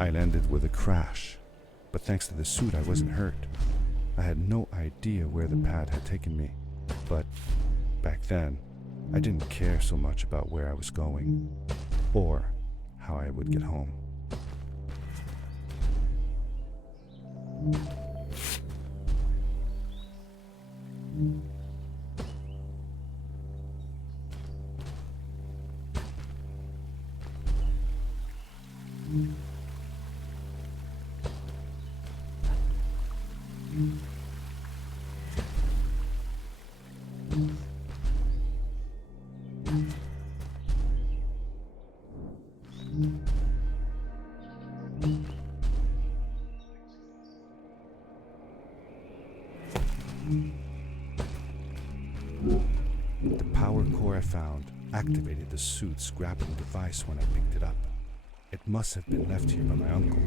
I landed with a crash, but thanks to the suit I wasn't hurt. I had no idea where the pad had taken me, but back then, I didn't care so much about where I was going, or how I would get home. The power core I found activated the suit's grappling device when I picked it up. It must have been left here by my uncle.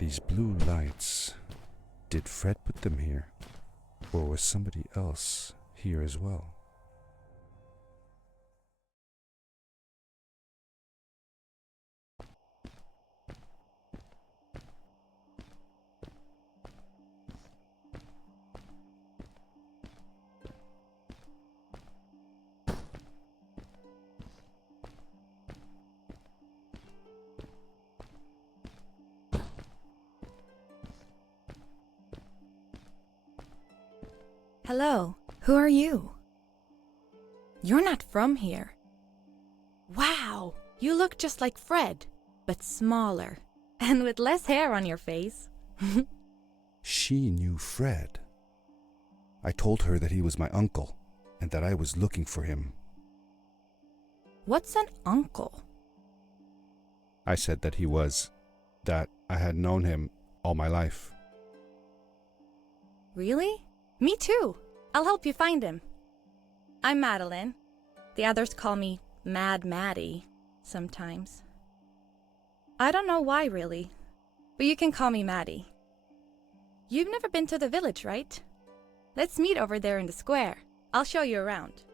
These blue lights, did Fred put them here? Or was somebody else here as well? Hello, who are you? You're not from here. Wow, you look just like Fred, but smaller, and with less hair on your face. She knew Fred. I told her that he was my uncle, and that I was looking for him. What's an uncle? I said that I had known him all my life. Really? Me too. I'll help you find him. I'm Madeline. The others call me Mad Maddie sometimes. I don't know why really, but you can call me Maddie. You've never been to the village, right? Let's meet over there in the square. I'll show you around.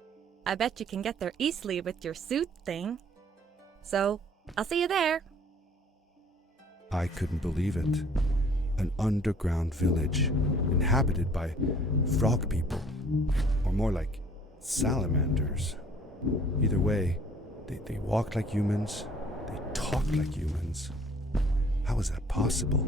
I bet you can get there easily with your suit thing. So, I'll see you there. I couldn't believe it. An underground village inhabited by frog people, or more like salamanders. Either way, they walked like humans, they talked like humans. How is that possible?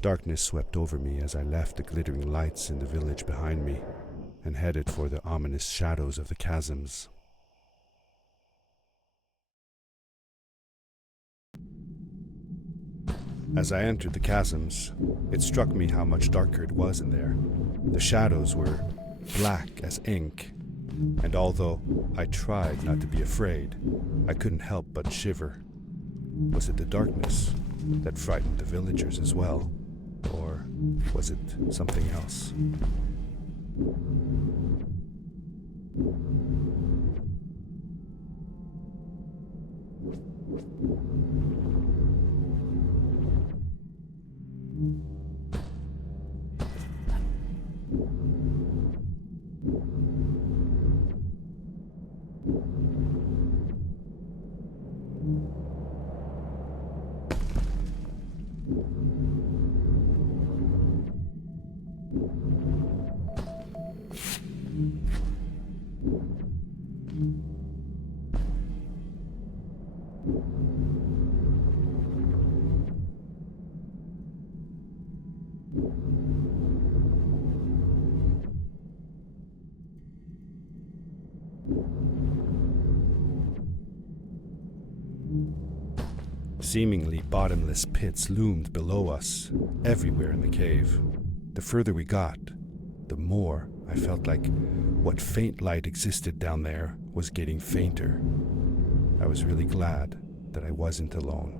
Darkness swept over me as I left the glittering lights in the village behind me and headed for the ominous shadows of the chasms. As I entered the chasms, it struck me how much darker it was in there. The shadows were black as ink, and although I tried not to be afraid, I couldn't help but shiver. Was it the darkness that frightened the villagers as well? Or was it something else? Seemingly bottomless pits loomed below us, everywhere in the cave. The further we got, the more I felt like what faint light existed down there was getting fainter. I was really glad that I wasn't alone.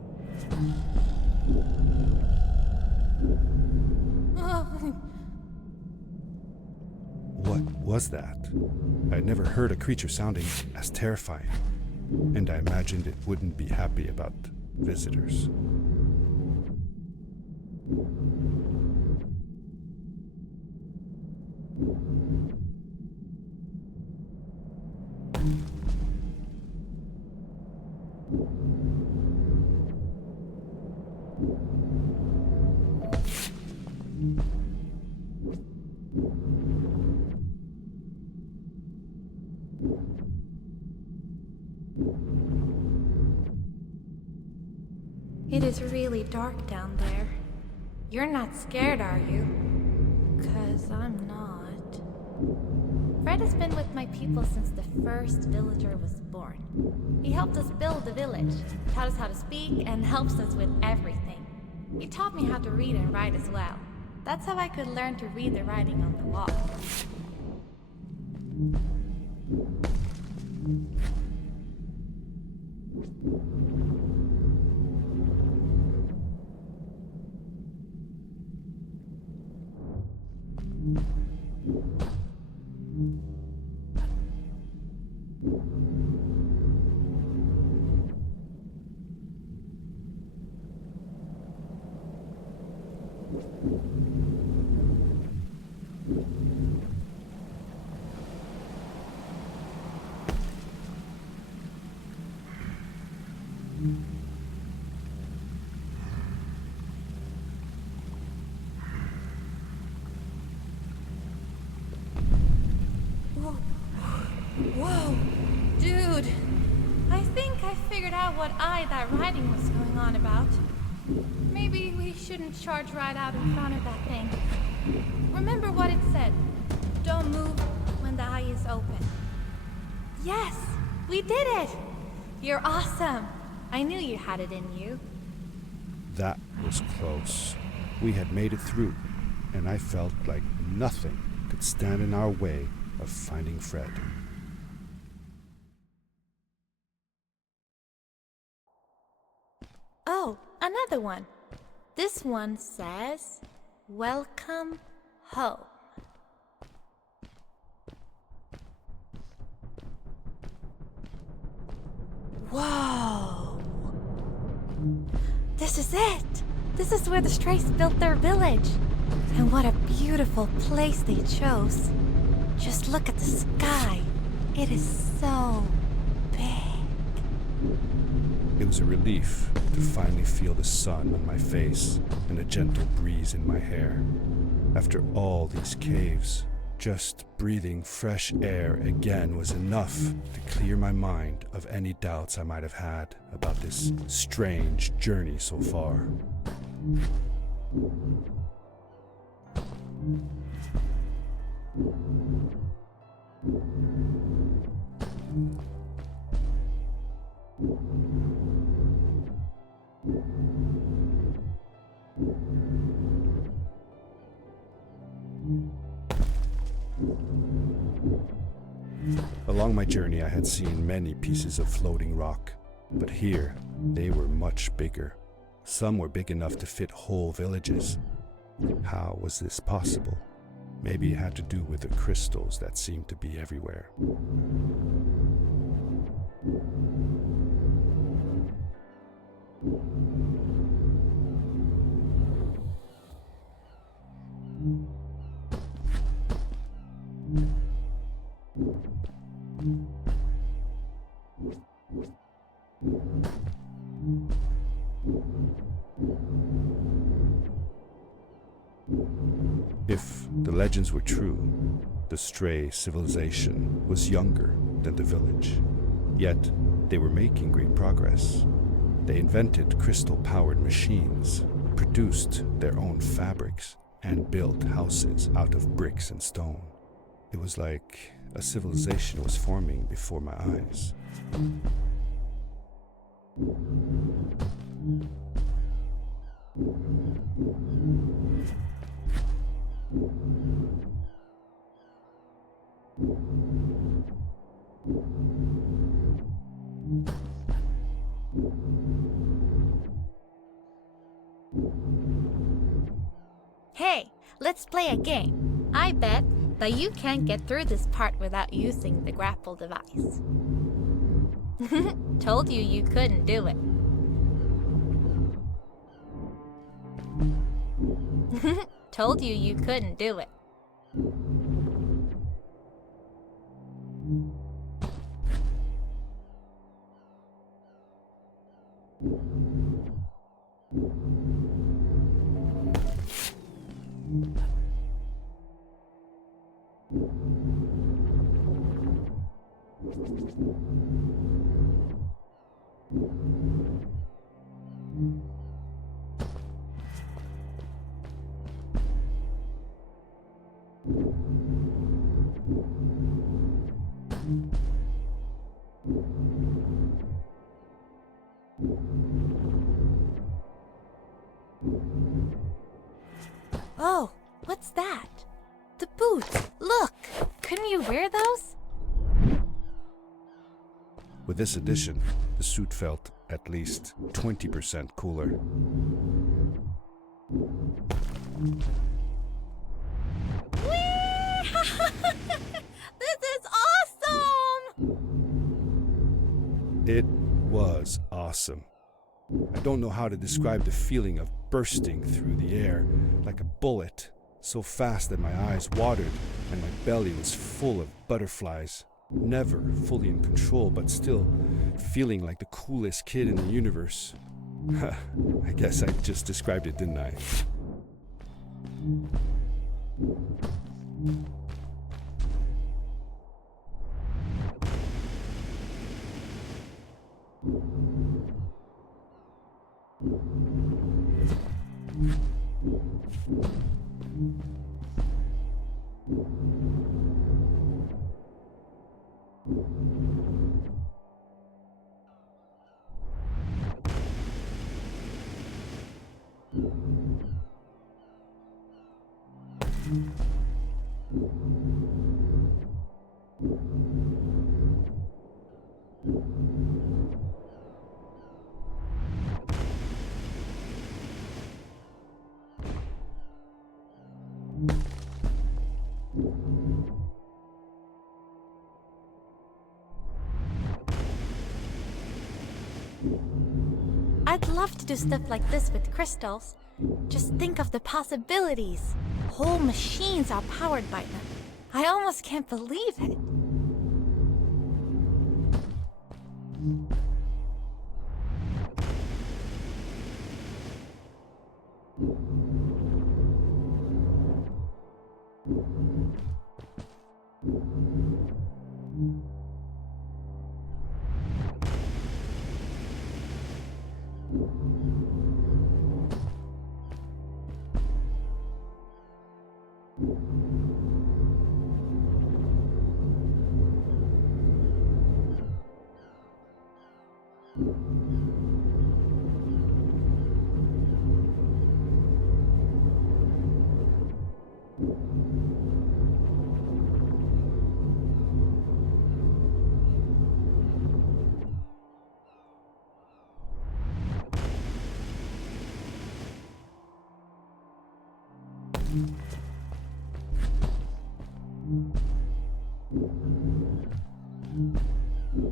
What was that? I had never heard a creature sounding as terrifying, and I imagined it wouldn't be happy about visitors. It is really dark down there. You're not scared, are you? 'Cause I'm not. Fred has been with my people since the first villager was born. He helped us build the village, taught us how to speak, and helps us with everything. He taught me how to read and write as well. That's how I could learn to read the writing on the wall. Whoa, dude. I think I figured out what that writing was going on about. Maybe we shouldn't charge right out in front of that thing. Remember what it said. Don't move when the eye is open. Yes, we did it. You're awesome. I knew you had it in you. That was close. We had made it through. and I felt like nothing could stand in our way of finding Fred. Oh, another one. This one says, "Welcome home." Whoa! This is it! This is where the Strays built their village. And what a beautiful place they chose. Just look at the sky. It is so big. It was a relief to finally feel the sun on my face and a gentle breeze in my hair. After all these caves, just breathing fresh air again was enough to clear my mind of any doubts I might have had about this strange journey so far. Along my journey, I had seen many pieces of floating rock, but here they were much bigger. Some were big enough to fit whole villages. How was this possible? Maybe it had to do with the crystals that seemed to be everywhere. If the legends were true, the Stray civilization was younger than the village. Yet, they were making great progress. They invented crystal-powered machines, produced their own fabrics, and built houses out of bricks and stone. It was like a civilization was forming before my eyes. Hey, let's play a game. I bet that you can't get through this part without using the grapple device. Told you you couldn't do it. Told you you couldn't do it. Oh, what's that? The boots! Look! Couldn't you wear those? With this addition, the suit felt at least 20% cooler. This is awesome! It was awesome. I don't know how to describe the feeling of bursting through the air like a bullet, so fast that my eyes watered and my belly was full of butterflies. Never fully in control, but still feeling like the coolest kid in the universe. I guess I just described it, didn't I? I'd love to do stuff like this with crystals. Just think of the possibilities. Whole machines are powered by them. I almost can't believe it.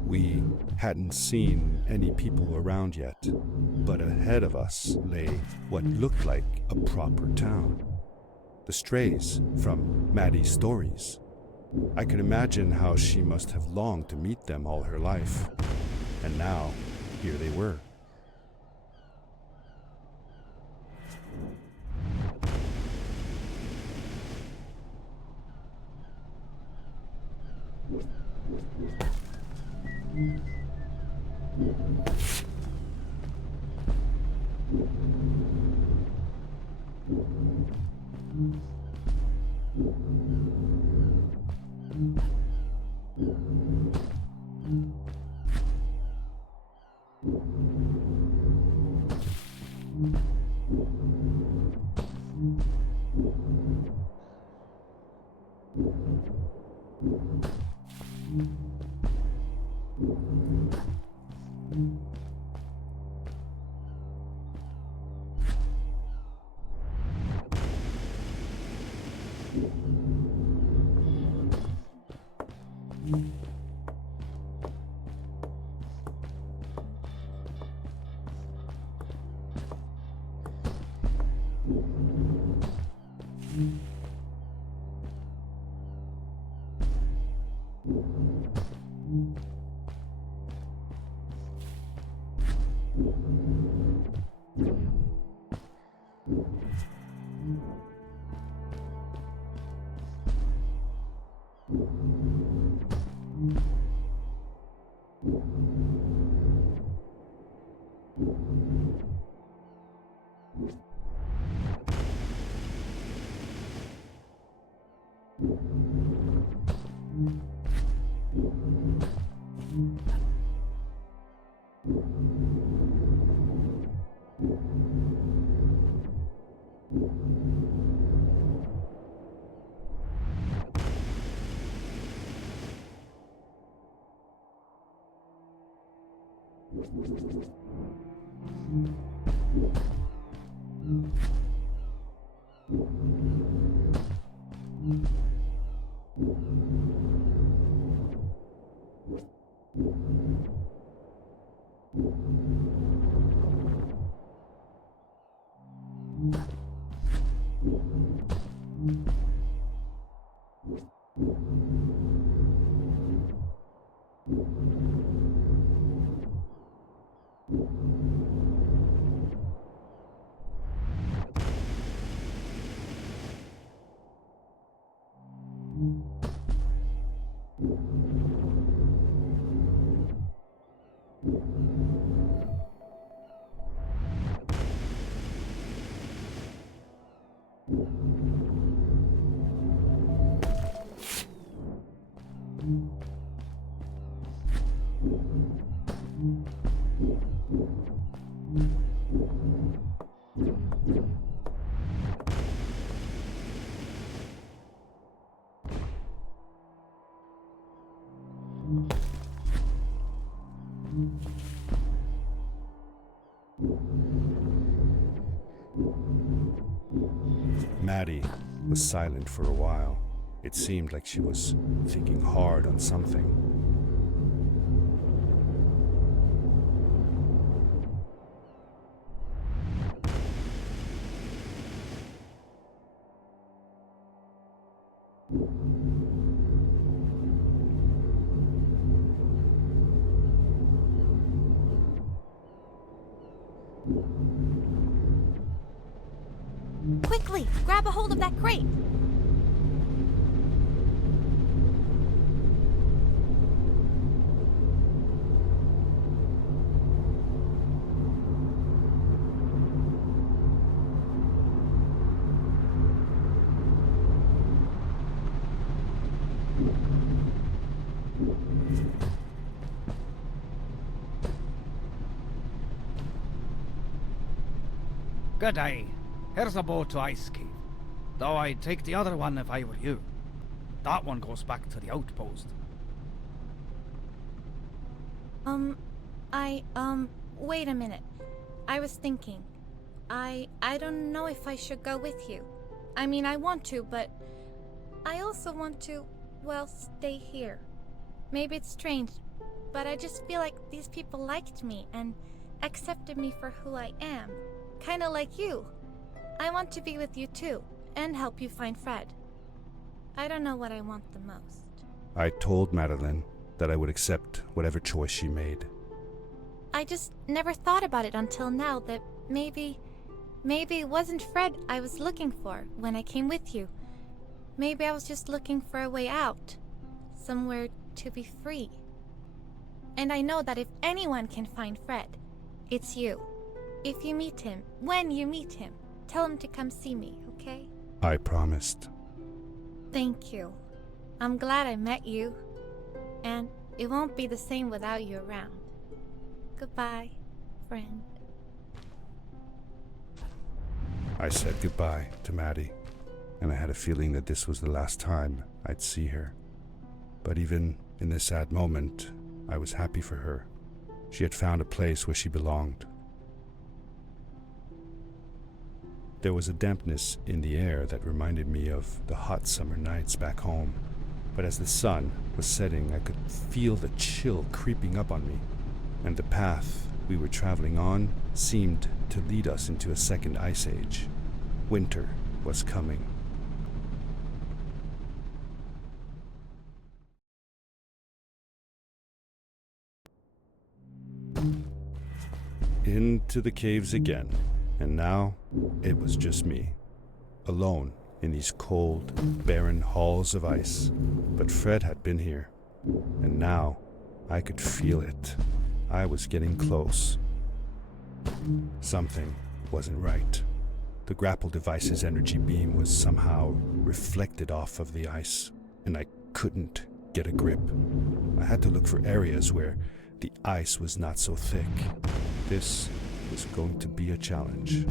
We hadn't seen any people around yet, but ahead of us lay what looked like a proper town. The strays from Maddie's stories. I could imagine how she must have longed to meet them all her life. And now, here they were. Maddie was silent for a while. It seemed like she was thinking hard on something. Quickly, grab a hold of that crate. Good day. Here's a boat to Ice Cave. Though I'd take the other one if I were you. That one goes back to the outpost. Wait a minute. I was thinking. I don't know if I should go with you. I mean, I want to, but I also want to, well, stay here. Maybe it's strange, but I just feel like these people liked me and accepted me for who I am. Kinda like you. I want to be with you too, and help you find Fred. I don't know what I want the most. I told Madeline that I would accept whatever choice she made. I just never thought about it until now that maybe it wasn't Fred I was looking for when I came with you. Maybe I was just looking for a way out. Somewhere to be free. And I know that if anyone can find Fred, it's you. If you meet him, when you meet him, tell him to come see me, okay? I promised. Thank you. I'm glad I met you. And it won't be the same without you around. Goodbye, friend. I said goodbye to Maddie, and I had a feeling that this was the last time I'd see her. But even in this sad moment, I was happy for her. She had found a place where she belonged. There was a dampness in the air that reminded me of the hot summer nights back home. But as the sun was setting, I could feel the chill creeping up on me, and the path we were traveling on seemed to lead us into a second ice age. Winter was coming. Into the caves again, and now it was just me, alone in these cold, barren halls of ice. But Fred had been here, and now I could feel it. I was getting close. Something wasn't right. The grapple device's energy beam was somehow reflected off of the ice, and I couldn't get a grip. I had to look for areas where the ice was not so thick. This was going to be a challenge.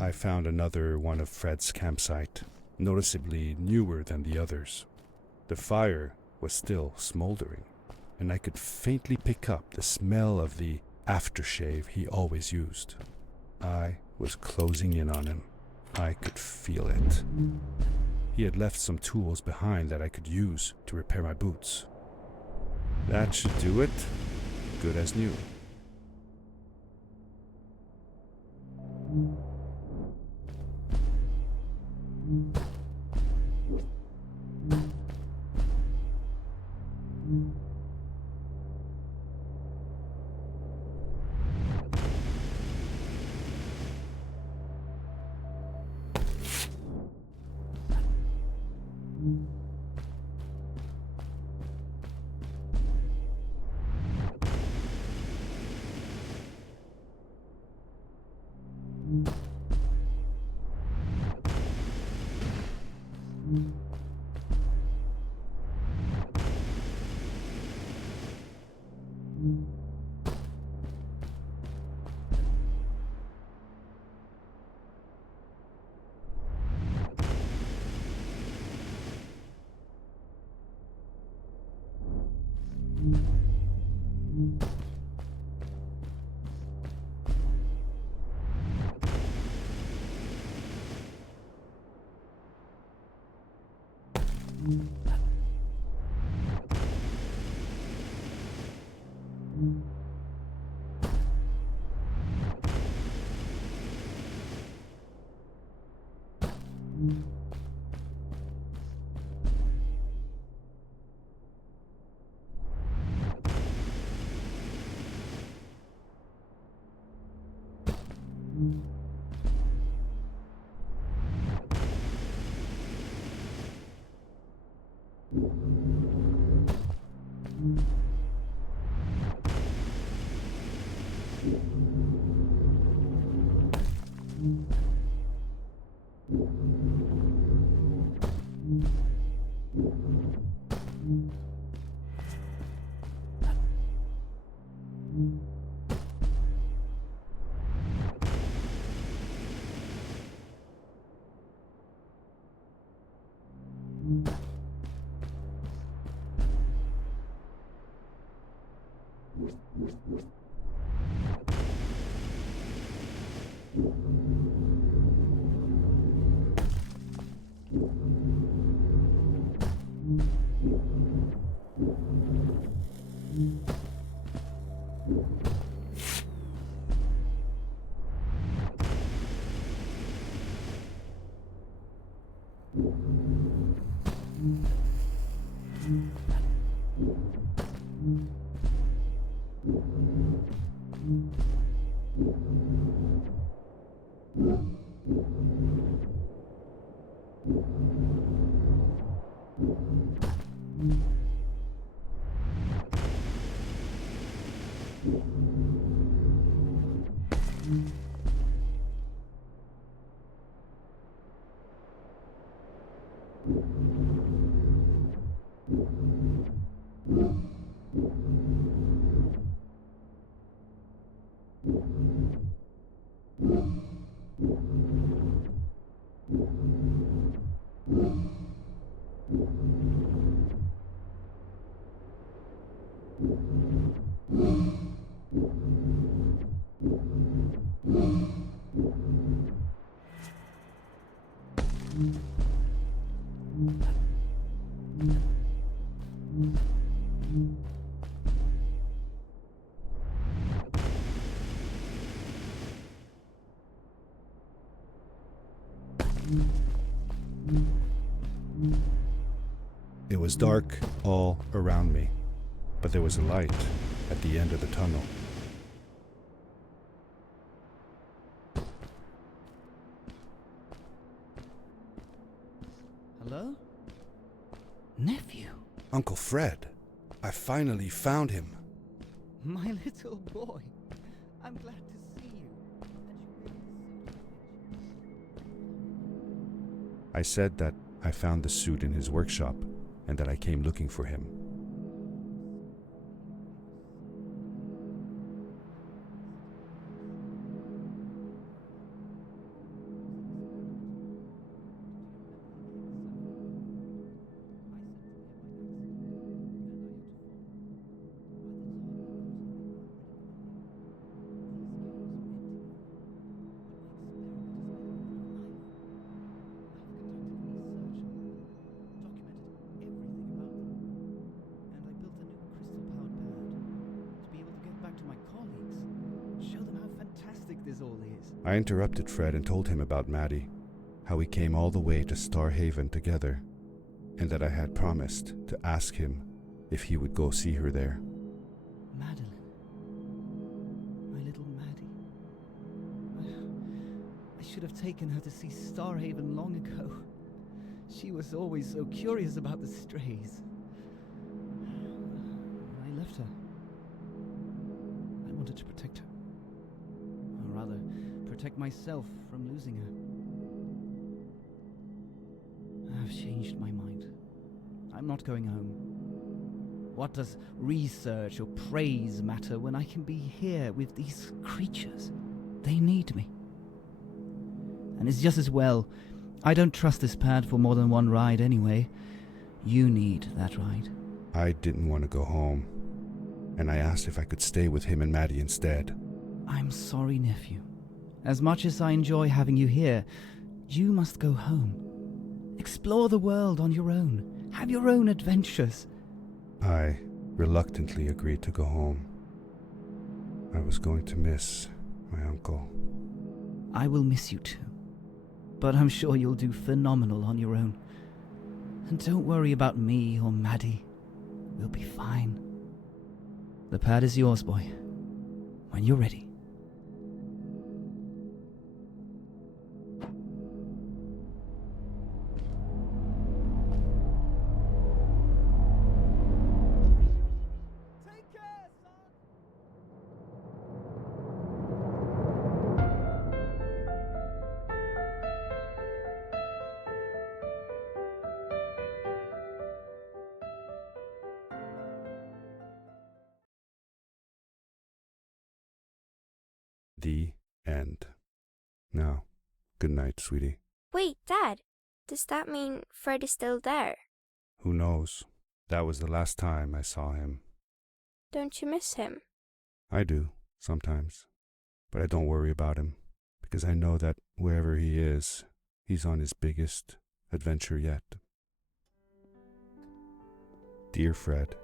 I found another one of Fred's campsite, noticeably newer than the others. The fire was still smoldering, and I could faintly pick up the smell of the aftershave he always used. I was closing in on him. I could feel it. He had left some tools behind that I could use to repair my boots. That should do it. Good as new. It was dark all around me, but there was a light at the end of the tunnel. Hello? Nephew? Uncle Fred, I finally found him. My little boy. I'm glad to see you. I said that I found the suit in his workshop and that I came looking for him. I interrupted Fred and told him about Maddie, how we came all the way to Starhaven together, and that I had promised to ask him if he would go see her there. Madeline. My little Maddie. I should have taken her to see Starhaven long ago. She was always so curious about the strays. I left her. I wanted to protect her. Or rather, protect myself from losing her. I've changed I'm not going home. What does research or praise matter when I can be here with these creatures? They need me. And it's just as well. I don't trust this pad for more than one ride anyway. You need that ride. I didn't want to go home, and I asked if I could stay with him and Maddie instead. I'm sorry, nephew. As much as I enjoy having you here, you must go home. Explore the world on your own. Have your own adventures. I reluctantly agreed to go home. I was going to miss my uncle. I will miss you too. But I'm sure you'll do phenomenal on your own. And don't worry about me or Maddie. We'll be fine. The pad is yours, boy. When you're ready. The end. Now, good night, sweetie. Wait, Dad. Does that mean Fred is still there? Who knows? That was the last time I saw him. Don't you miss him? I do, sometimes. But I don't worry about him, because I know that wherever he is, he's on his biggest adventure yet. Dear Fred,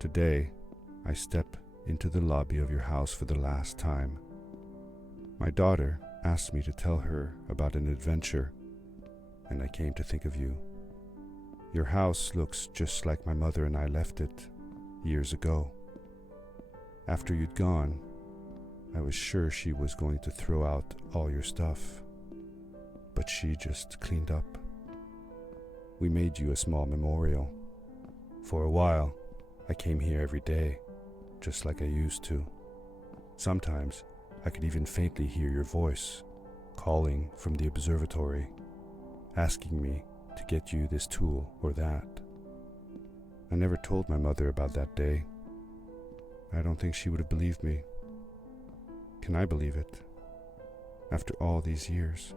today I step into the lobby of your house for the last time. My daughter asked me to tell her about an adventure, and I came to think of you. Your house looks just like my mother and I left it years ago. After you'd gone, I was sure she was going to throw out all your stuff, but she just cleaned up. We made you a small memorial. For a while, I came here every day, just like I used to. Sometimes, I could even faintly hear your voice, calling from the observatory, asking me to get you this tool or that. I never told my mother about that day. I don't think she would have believed me. Can I believe it? After all these years.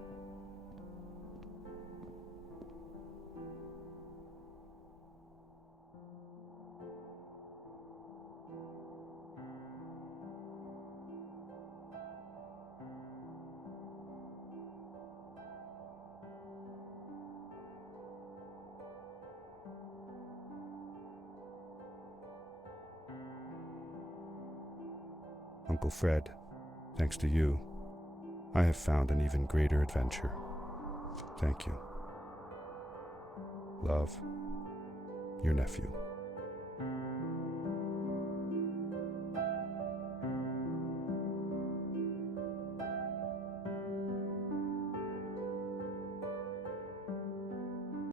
Uncle Fred, thanks to you, I have found an even greater adventure. Thank you. Love, your nephew.